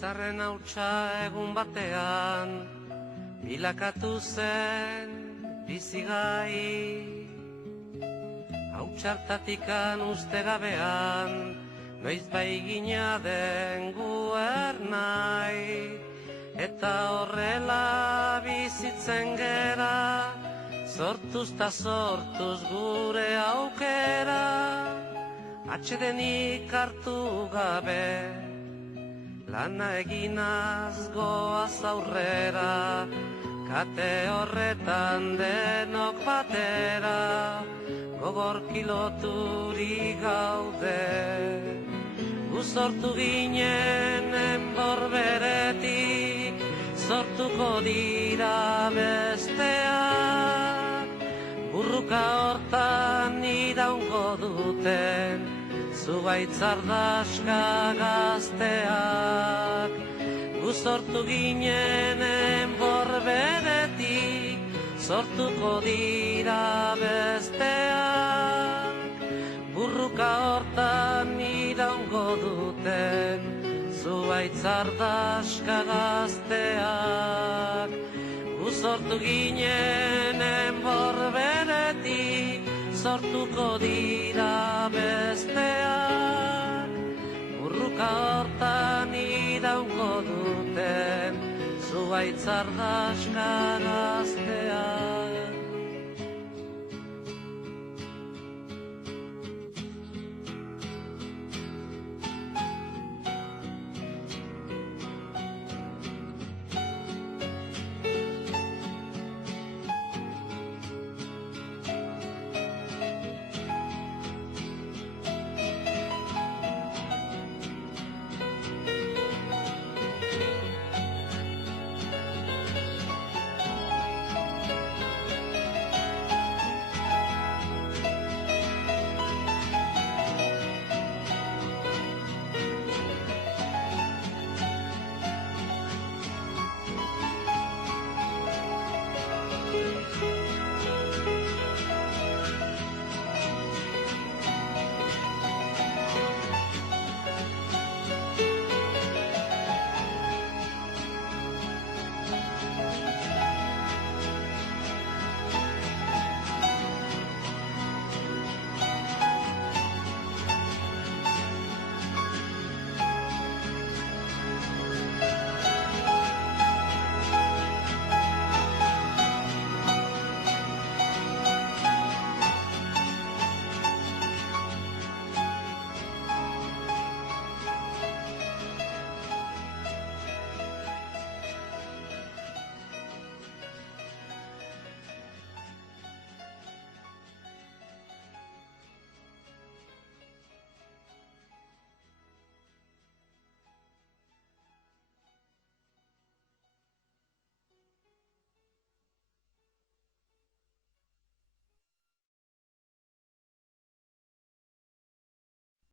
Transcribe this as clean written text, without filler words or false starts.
Izarren hautsa egun batean bilakatu zen bizigai. Hautsartatikan uste gabean noiz bai gina den guernai. Eta horrela bizitzen gera, sortuz ta sortuz gure aukera. Atsedenik hartu gabe, lana eginaz goaz aurrera. Kate horretan denok batera, gogor kiloturi gaude. Gu sortu ginen enborberetik, sortuko dira besteak. Burruka hortan iraungo duten, zugaitz ardaska gazteak. Gu sortu ginen enborberetik, sortuko dira besteak. Burruka hortan iraungo duten, zuaitz ardaska gazteak. Gu sortu ginen enborberetik, sortuko dira besteak. Burruka hortan iraungo duten, zuaitz ardaska gazteak.